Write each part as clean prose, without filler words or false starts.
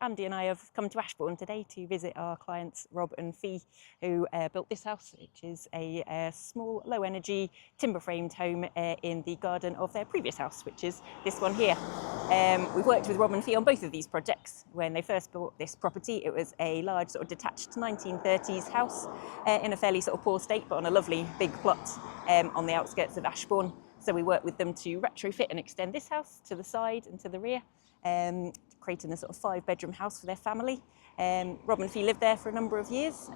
Andy and I have come to Ashbourne today to visit our clients Rob and Fee, who built this house, which is a small, low-energy, timber-framed home in the garden of their previous house, which is this one here. We've worked with Rob and Fee on both of these projects. When they first bought this property, it was a large sort of detached 1930s house in a fairly sort of poor state, but on a lovely big plot on the outskirts of Ashbourne. So we worked with them to retrofit and extend this house to the side and to the rear, creating a sort of 5-bedroom house for their family. Rob and Fee lived there for a number of years.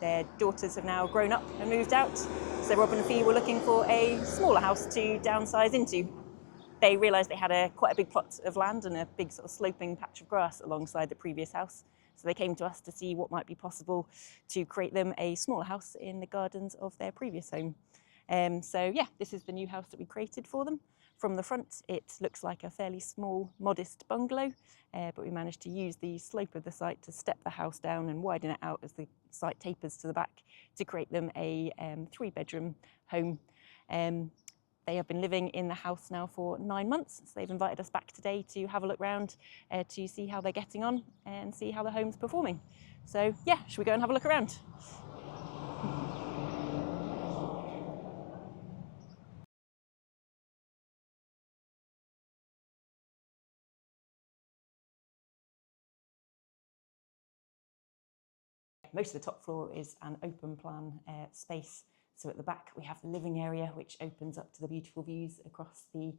Their daughters have now grown up and moved out. So Rob and Fee were looking for a smaller house to downsize into. They realised they had quite a big plot of land and a big sort of sloping patch of grass alongside the previous house. So they came to us to see what might be possible to create them a smaller house in the gardens of their previous home. So yeah, this is the new house that we created for them. From the front, it looks like a fairly small, modest bungalow, but we managed to use the slope of the site to step the house down and widen it out as the site tapers to the back to create them a 3-bedroom home. They have been living in the house now for 9 months, so they've invited us back today to have a look round to see how they're getting on and see how the home's performing. So yeah, should we go and have a look around? Most of the top floor is an open plan space. So at the back we have the living area, which opens up to the beautiful views across the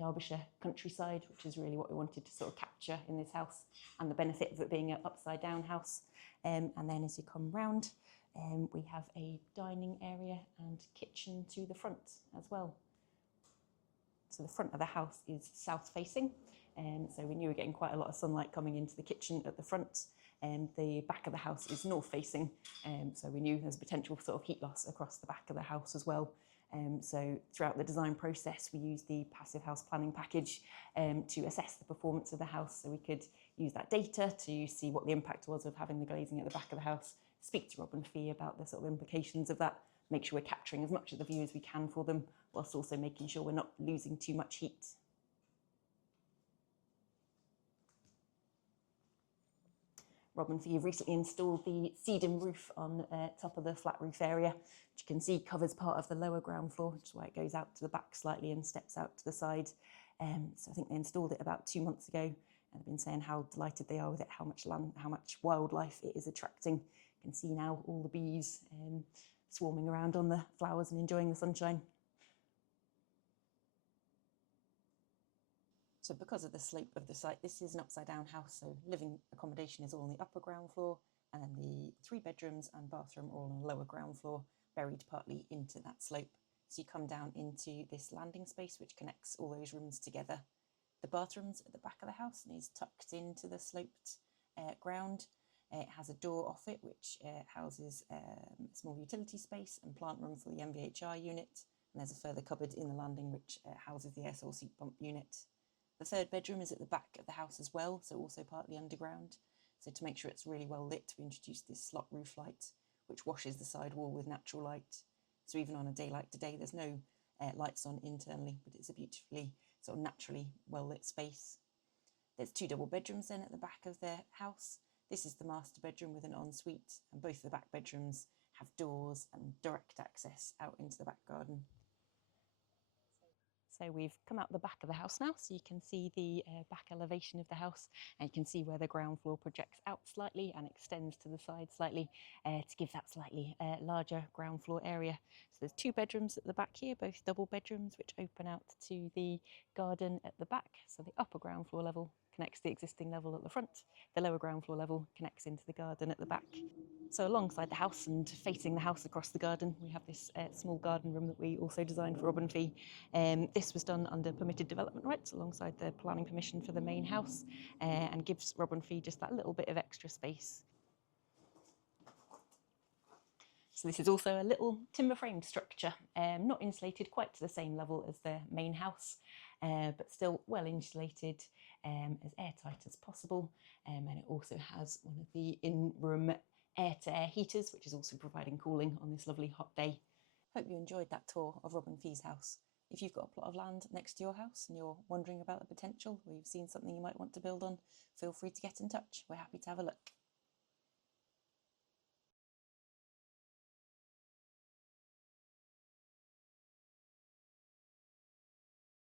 Derbyshire countryside, which is really what we wanted to sort of capture in this house, and the benefit of it being an upside down house. And then as you come round, we have a dining area and kitchen to the front as well. So the front of the house is south facing, so we knew we were getting quite a lot of sunlight coming into the kitchen at the front. And the back of the house is north facing, so we knew there's potential for sort of heat loss across the back of the house as well. So throughout the design process, we used the Passive House Planning package to assess the performance of the house, so we could use that data to see what the impact was of having the glazing at the back of the house, speak to Rob and Fee about the sort of implications of that, make sure we're capturing as much of the view as we can for them, whilst also making sure we're not losing too much heat. Rob and Fee have recently installed the Sedum roof on top of the flat roof area, which you can see covers part of the lower ground floor, which is why it goes out to the back slightly and steps out to the side. So I think they installed it about 2 months ago, and they've been saying how delighted they are with it, how much land, how much wildlife it is attracting. You can see now all the bees swarming around on the flowers and enjoying the sunshine. So because of the slope of the site, this is an upside down house, so living accommodation is all on the upper ground floor, and then the 3 bedrooms and bathroom are all on the lower ground floor, buried partly into that slope. So you come down into this landing space which connects all those rooms together. The bathroom's at the back of the house and is tucked into the sloped ground. It has a door off it which houses a small utility space and plant room for the MVHR unit, and there's a further cupboard in the landing which houses the air source heat pump unit. The 3rd bedroom is at the back of the house as well, so also partly underground. So to make sure it's really well lit, we introduced this slot roof light, which washes the side wall with natural light. So even on a day like today, there's no lights on internally, but it's a beautifully sort of naturally well lit space. There's 2 double bedrooms then at the back of the house. This is the master bedroom with an ensuite, and both the back bedrooms have doors and direct access out into the back garden. So we've come out the back of the house now, so you can see the back elevation of the house, and you can see where the ground floor projects out slightly and extends to the side slightly to give that slightly larger ground floor area. So there's 2 bedrooms at the back here, both double bedrooms, which open out to the garden at the back. So the upper ground floor level connects to the existing level at the front. The lower ground floor level connects into the garden at the back. So alongside the house and facing the house across the garden, we have this small garden room that we also designed for Rob and Fee. This was done under permitted development rights alongside the planning permission for the main house, and gives Rob and Fee just that little bit of extra space. So this is also a little timber framed structure, not insulated quite to the same level as the main house, but still well insulated, as airtight as possible. And it also has one of the in-room air-to-air heaters, which is also providing cooling on this lovely hot day. Hope you enjoyed that tour of Rob and Fee's house. if you've got a plot of land next to your house and you're wondering about the potential, or you've seen something you might want to build on, feel free to get in touch. We're happy to have a look.